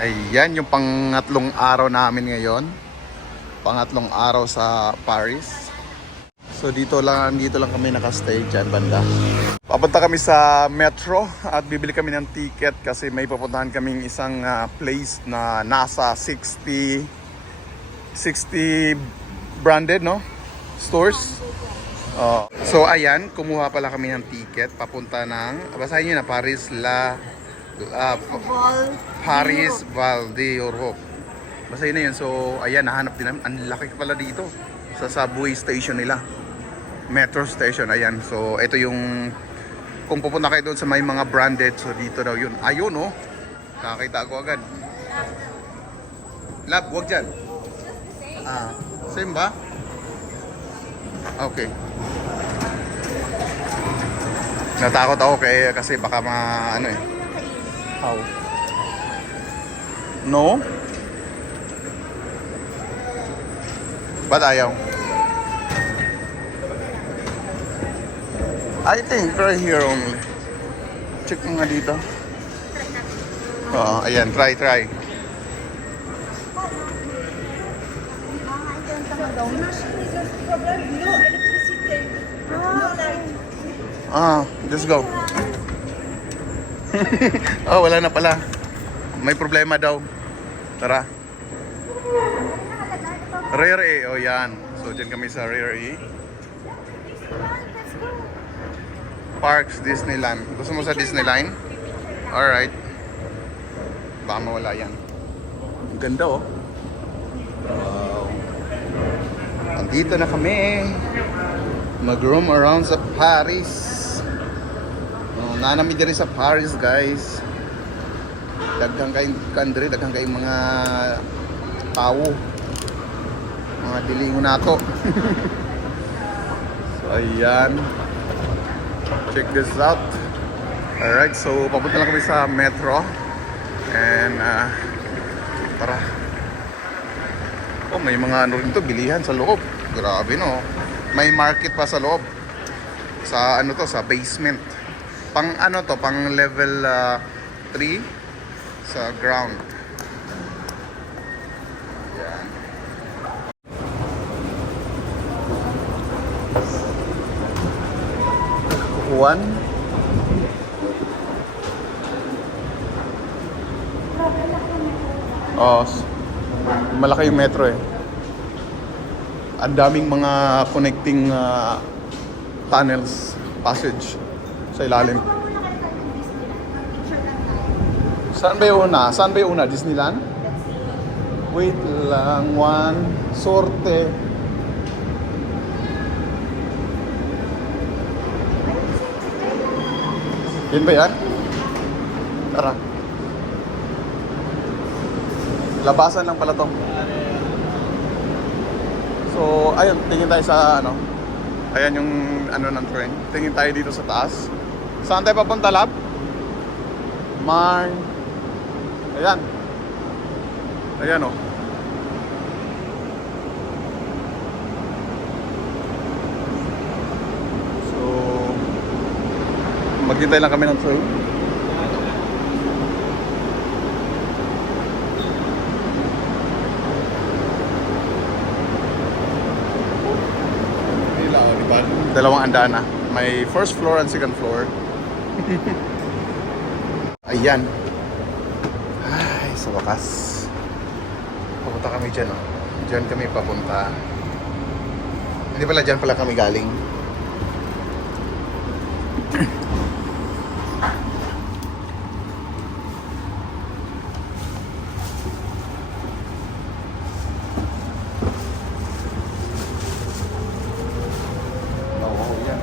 Ayan yung pangatlong araw namin ngayon. Pangatlong araw sa Paris. So dito lang kami nakastay dyan banda. Papunta kami sa metro at bibili kami ng ticket kasi may pupuntahan kaming isang place na nasa 60 branded stores. So ayan, kumuha pala kami ng ticket papunta ng, basahin nyo na, Paris Val d'Europe. Basta yun na yun. So ayan, nahanap din namin. Ang laki pala dito sa subway station nila, metro station. Ayan, so ito yung, kung pupunta kayo doon sa may mga branded, so dito daw yun. Ayun kakita ko agad. Lab, wag dyan. Same ba? Okay. Natakot ako kasi baka How? No? Ba't ayaw? I think right here only. Check mo nga dito. Ayan, try. Just go. Wala na pala. May problema daw. Tara. Rare E. Yan. So, dyan kami sa Rare E. Parks Disneyland. Gusto mo sa Disneyland? Alright. Baka mawala yan. Ang ganda Wow. Andito na kami. Mag-roam around sa Paris. Nanami dyan sa Paris, guys. Daghang kayong country, daghang kayong mga tao. Mga dilingo nato. So, ayan. Check this out. Alright, so papunta lang kami sa metro. And, tara. May mga bilihan sa loob. Grabe, no? May market pa sa loob. Sa sa basement. Pang pang level 3 sa ground. Yan. One. Malaki yung metro Ang daming mga connecting tunnels, passage sa ilalim. Saan ba yung una? Disneyland? Wait lang, sorte. Yan ba yan? Tara. Labasan lang pala to. So, ayun, tingin tayo sa ayan yung ng train. Tingin tayo dito sa taas. Saan tayo papunta, Lab? Ayan. Ayan So, maghintay lang kami ng train. Dalawang andana. May first floor and second floor. Ayan. Ay, sa wakas. Papunta kami dyan Dyan kami papunta. Hindi pala, dyan pala kami galing.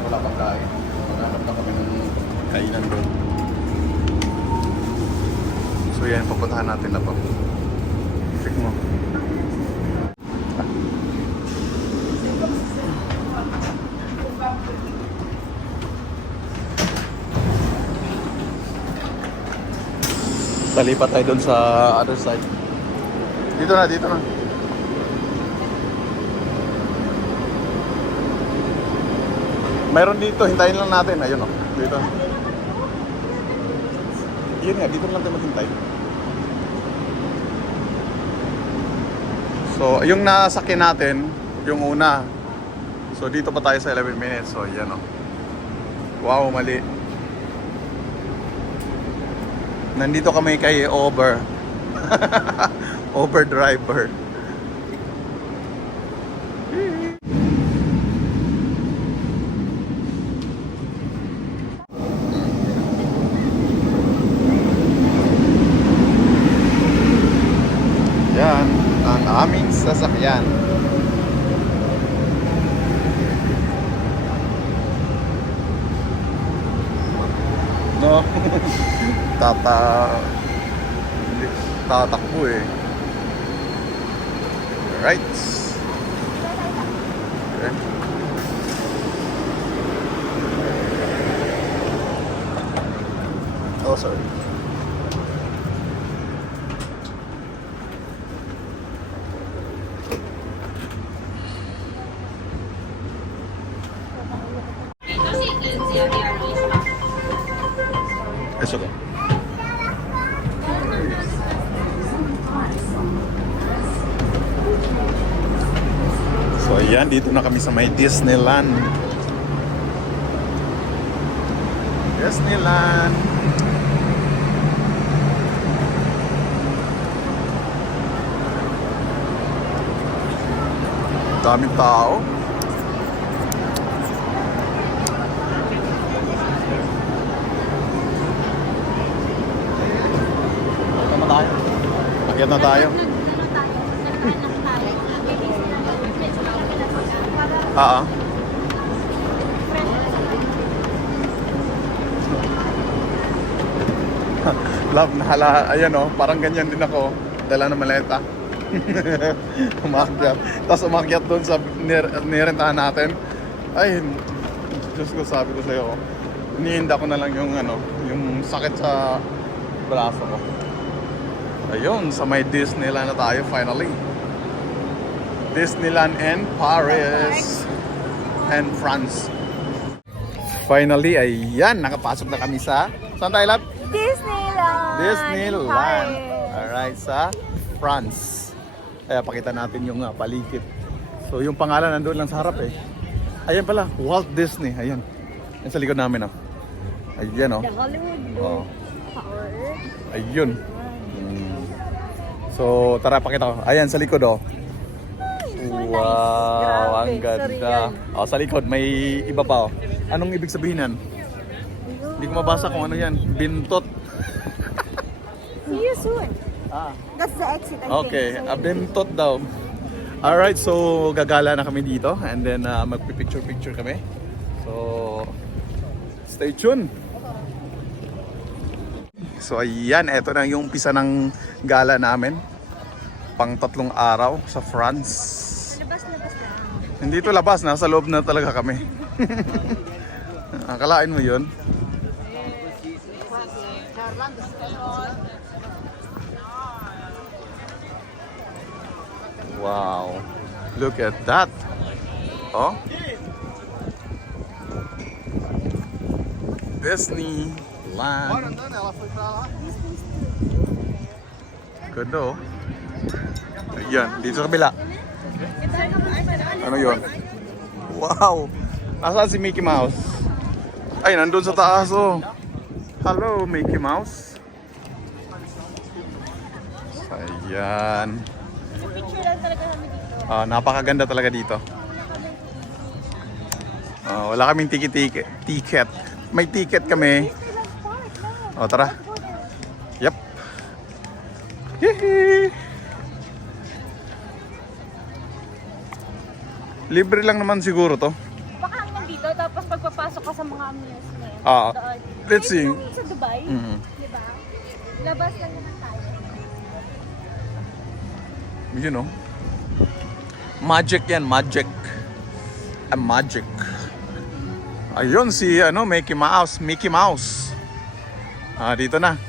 Wala pang kain. Maghanap na kami ng kainan doon. So yan, papuntahan natin na po. Check mo. Talipat tayo doon sa other side. Dito na. Mayroon dito, hintayin lang natin. Ayun dito. Yun nga, dito lang tayo maghintay. So, yung nasakyan natin, yung una. So, dito pa tayo sa 11 minutes. So, yan o. Wow, mali. Nandito kami kay Uber. Uber driver. Yan, ang aming sasakyan. No. Tatakbo eh. Alright. Okay. Oh, sorry. It's okay. So ayan, dito na kami sa may Disneyland. Disneyland. Daming tao. Akyat na tayo. Oo. Love, nahala, ayan o, parang ganyan din ako. Dala ng maleta. Umakyat. Tapos umakyat doon sa nirentahan natin. Ay, Diyos ko, sabi ko sa'yo, inihinda ko na lang yung, yung sakit sa braso ko. Ayun, sa may Disneyland na tayo finally. Disneyland and Paris and France. Finally, ayan, nakapasok na kami sa... Saan tayo, lab? Disneyland! Disneyland. Alright, sa France. Kaya pakita natin yung paligid. So, yung pangalan nandun lang sa harap eh. Ayan pala, Walt Disney. Ayan. Ayan sa likod namin, oh. Ayan, oh. The Hollywood Oh. Tower. Ayun. So, tara, pakita ko. Ayan, sa likod, oh. Wow, ang ganda. Oh, sa likod, may iba pa, oh. Anong ibig sabihin yan? Hindi ko mabasa kung ano yan. Bintot. See you soon. Ah. That's the exit, I Okay, think. So, bintot daw. Alright, so gagala na kami dito. And then magpipicture-picture kami. So, stay tuned. So ayan, eto na yung umpisa ng gala namin. Pang 3 araw sa France. labas na. Hindi to labas, nasa loob na talaga kami. Akalain mo yun? Wow, look at that. Oh, Disneyland. Ganda oh. Ayan, dito sa kabila. Ano yun? Wow! Nasaan si Mickey Mouse? Ay, nandun sa taas oh. Hello, Mickey Mouse. Ayan. Picture lang talaga kami dito. Napakaganda talaga dito. Wala kaming ticket. May ticket kami. Tara. Yep. Yehey! Libre lang naman siguro to. Baka hanggang dito, tapos pagpapasok ka sa mga amusement. Doon. Let's see. Kahit sa Dubai, diba? Labas lang naman tayo. You know. Magic yan, magic. Magic. Ayun si Mickey Mouse. Dito na.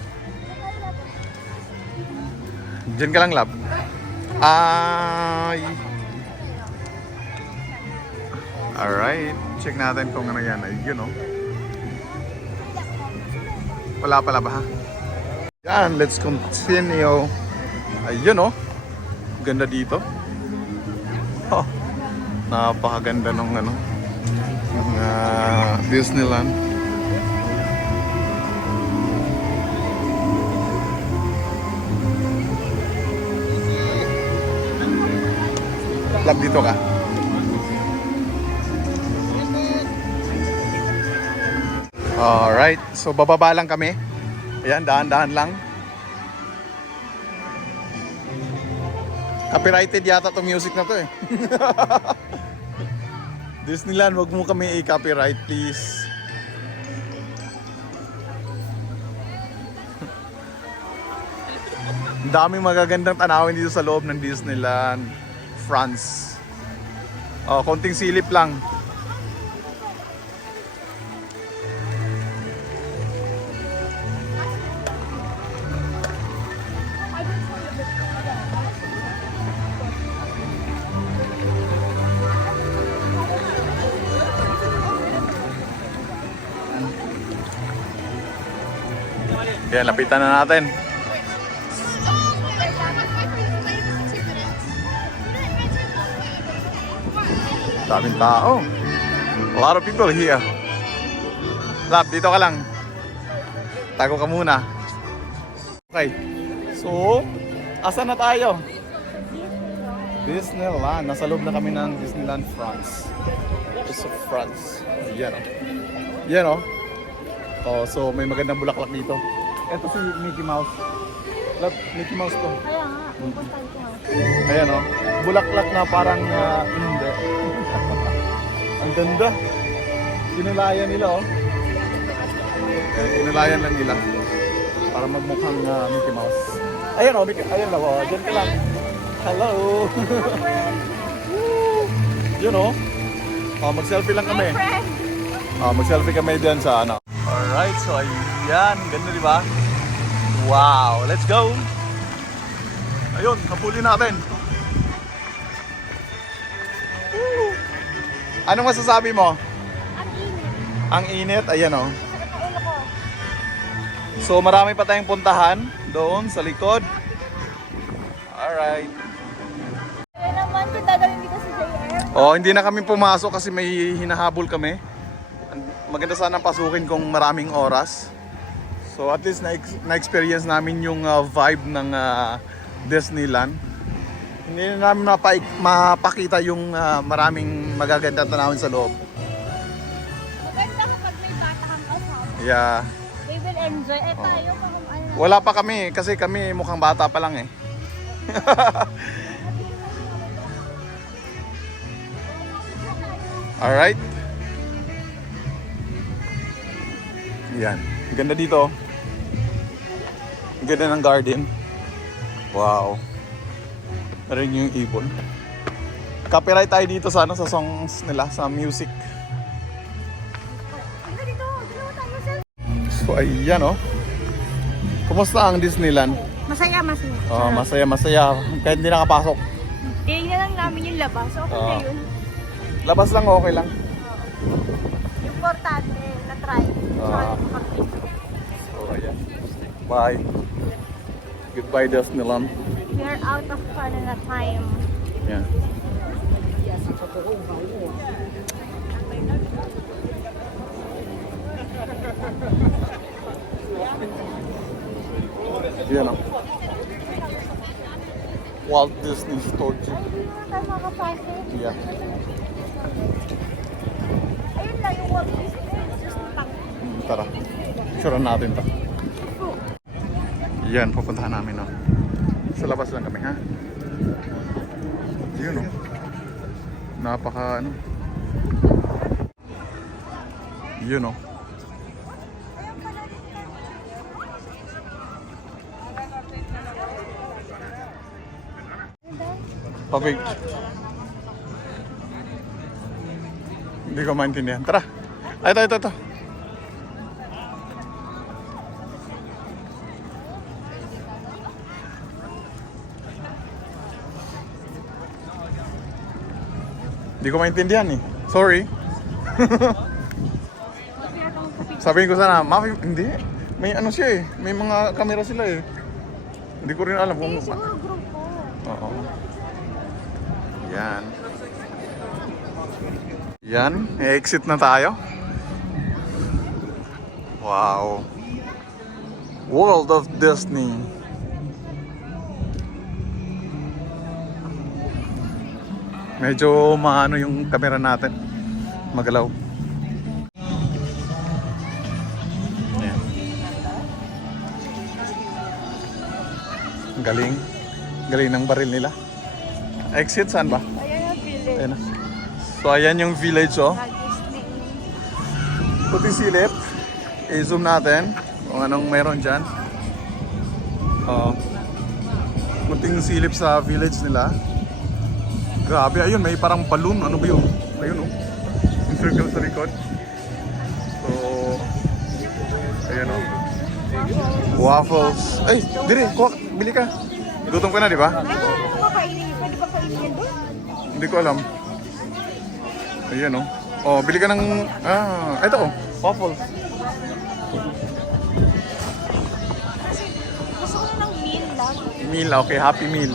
Diyan ka lang, lab. Alright, check natin kung ano yan. Ayun oh. Wala pala ba ha? Yan, let's continue. Ayun oh. Ganda dito. Oh, napakaganda nung ano, ng Disneyland. Lab, dito ka. Alright, so bababa lang kami. Ayan, dahan-dahan lang. Copyrighted yata tong music na to eh. Disneyland, wag mo kami i-copyright please. Ang daming magagandang tanawin dito sa loob ng Disneyland France. Oh, konting silip lang. Yan, lapitan na natin. Daming tao. A lot of people here. Lap, dito ka lang. Tago ka muna. Okay. So, asan na tayo? Disneyland. Nasa loob na kami ng Disneyland France. It's of France. Yan o. Yan o. Oh, so may magandang bulaklak dito. Ito si Mickey Mouse. Love, Mickey Mouse to. Kaya nga, pupuntahan ko nga. Ayan o. Bulaklak na parang hindi. Ang ganda. Kinulayan nila oh. Ayan, kinulayan lang nila. Para magmukhang Mickey Mouse. Ayan o, ayan lang o. Diyan ka lang. Hello. Yun o. Oh, mag-selfie lang kami. Oh, mag-selfie kami dyan sa ano. Alright, so ayan. Ganda di ba? Wow, let's go! Ayun, napuli natin. Woo! Anong masasabi mo? Ang init. Ang init, ayan o. Sakit ang ulo ko. So marami pa tayong puntahan doon sa likod. Alright. Kaya naman, kung dadalhin dito sa JR. Oh, hindi na kami pumasok kasi may hinahabol kami. Maganda sana pasukin kung maraming oras. So at least na-experience namin yung vibe ng Disneyland. Hindi na namin mapakita yung maraming magaganda tanawin sa loob. Maganda kapag may bata kang kasama. Yeah. They will enjoy. Eh tayo, kung ano na. Wala pa kami kasi kami mukhang bata pa lang eh. Alright. Yan. Ganda dito. Ganda ng garden. Wow. Meron yung ibon. Copyright tayo dito sa ano, sa songs nila, sa music. Ano dito? Dalawa tayo, sir. So ayan oh. Kumusta ang Disneyland? Masaya, masaya. Oh, masaya. Kahit hindi nakapasok. Tingnan lang namin yung labas. Okay na yun. Labas lang okay lang. Importante na try. So ayan. Bye. Goodbye Disneyland. We are out of fun na time. Yeah. Yan oh. Walt Disney Studio. Ayun na tayo makapasok. Yeah. Ayun lang yung Walt Disney. Just pang. Tara. Sure natin to. Yan, pupuntahan namin oh. Sa labas lang kami ha. Yun oh. Napaka ano. Yun oh. Okay. Hindi ko maintindihan. Tara. Ay, ito. Hindi ko maintindihan eh. Sorry. Sabihin ko sana, Maki, hindi. May ano siya eh. May mga camera sila eh. Hindi ko rin alam kung... Siguro group ko. Oo. Yan. Yan, exit na tayo. Wow. World of Disney. Medyo maano yung camera natin. Magalaw. Ayan. Ang galing. Galing ng baril nila. Exit saan ba? Ayan ang village. Ayan na. So ayan yung village oh. Disney. Puting silip. I-zoom natin kung anong meron dyan. Puting silip sa village nila. Grabe, ayun, may parang balloon. Ano ba yun? Ayun oh. Yung circle sa likod. So, ayun oh. Waffles. Ay, dire, bili ka. Gutom ka na, di ba? Ano kakainin? Pwede ba kainin yan doon? Hindi ko alam. Ayun oh. Oh, bili ka ng... ito oh. Waffles. Gusto ko ng meal lang. Meal, okay. Happy Meal.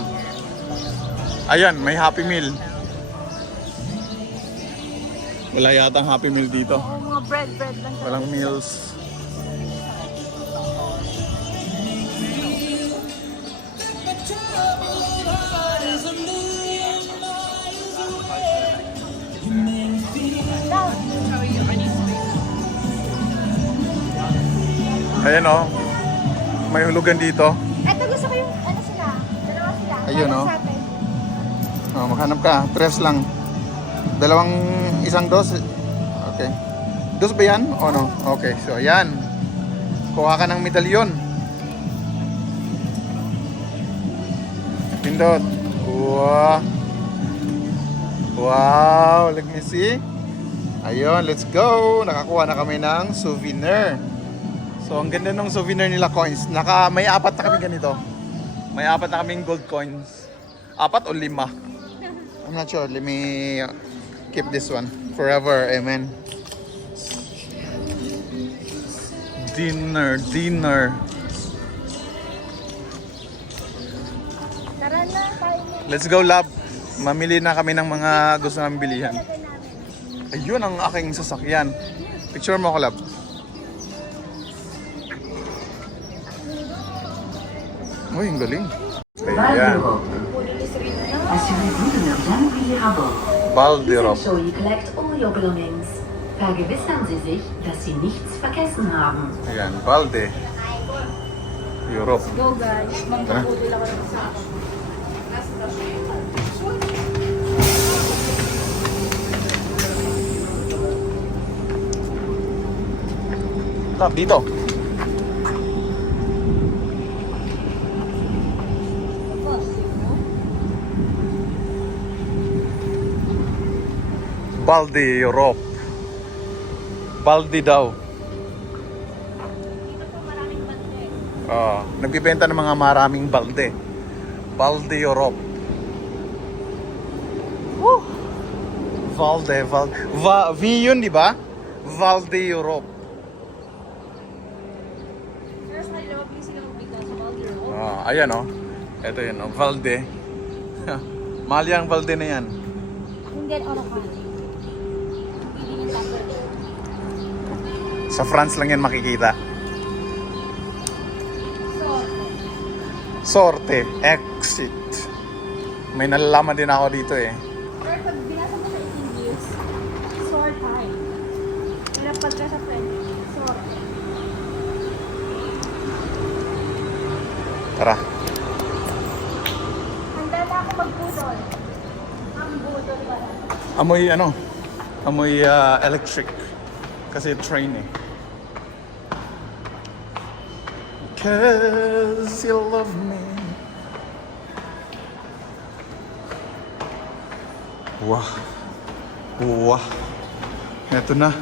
Ayan, may Happy Meal. Wala yata ang Happy Meal dito. O mga bread lang. Walang meals. Ayan oh. May hulugan dito. Ito gusto ko yung ano sila. Dalawa sila. Ayun, Parang oh. sa atin. Oh, maghanap ka. 3 lang. Isang dos. Okay. Dos ba yan? O no? Okay. So, ayan. Kuha ka ng medalyon. Pindot. Wow. Wow. Let me see. Ayun. Let's go. Nakakuha na kami ng souvenir. So, ang ganda ng souvenir nila coins. May 4 na kami ganito. May 4 na kaming gold coins. 4 o 5? I'm not sure. Let me keep this one forever. Amen. Dinner. Tara na, tayo na. Let's go, love. Mamili na kami ng mga gusto namin bilihan. Ayun ang aking sasakyan. Picture mo ako, love. Uy, ang galing. Ayan. Assurez-vous de ne rien oublier à bord. Balderop. Please ensure you collect all your belongings. Vergewissern Sie sich, dass Sie nichts vergessen haben. Ayan, Balde. Europe. Go guys. Magpapudol ako ng sa akin. Love, dito. Balde, Europe. Balde daw. Dito po maraming bante. Nagbibenta ng mga maraming balde. Balde, Europe. Woo! Valde. V yun, di ba? Valde, Europe. Pero sa kanila, mabilis sila magbigay sa Balderop. Ayan oh. Ito yun oh. Valde. Mahal yung Valde na yan. Hindi, ano ka? Hindi niya tapos. Sa France lang yan makikita. So, Sorte. Exit. May nalalaman din ako dito eh. pero pag binasa mo sa English, sort time. Pero pagka sa French, sort. Tara. Handa na ako magbudol. Ang budol ba? Amoy Amoy electric. Kasi train eh. Cause you love me. Wow. Eto na.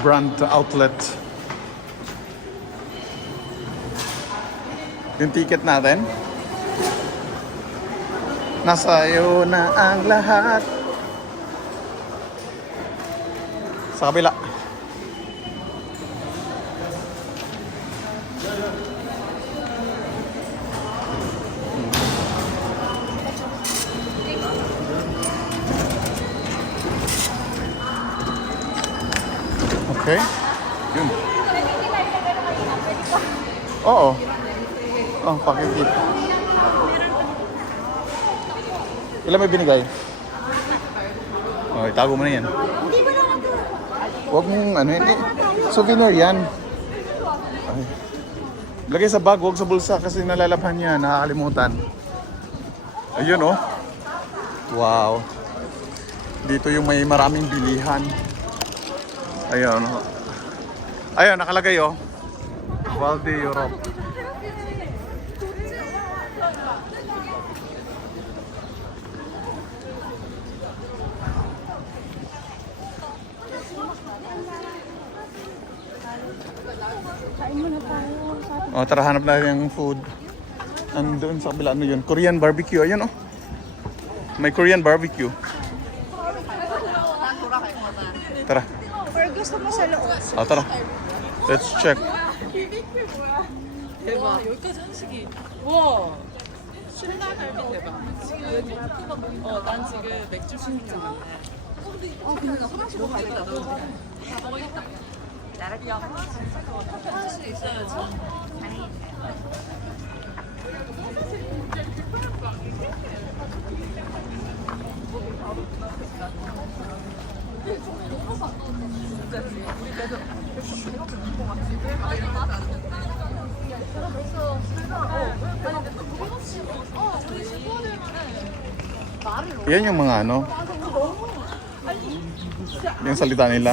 Brand outlet. Yung ticket natin. Nasa iyo na ang lahat. Sa kabila. Okay? Yun. Oo. Oh, pakikit. Ilan may binigay? Oh, itago mo na yan. Hindi mo naman ito. Huwag mong ano yun. Souvenir yan. Ay. Lagay sa bag, huwag sa bulsa kasi nalalabhan niya, nakakalimutan. Ayun oh. Wow. Dito yung may maraming bilihan. Ayun oh. Ayun, nakalagay oh. Valde Europe. Kain muna tayo. Sa O, tara, hanap natin yung food. Andun sa kabila, ano yun? Korean barbecue, ayun oh. May Korean barbecue. Tara. or gusto mo sa loob? O, tara. Let's check. 대박. 여기까지 한식이. 우와. 신라갈비 대박. 지금 난 지금 맥주 신청 왔네. 그냥 화장실 가야겠다. 먹어야겠다. 야, 화장실 있어야지. Yan yung mga ano. Yung salita nila.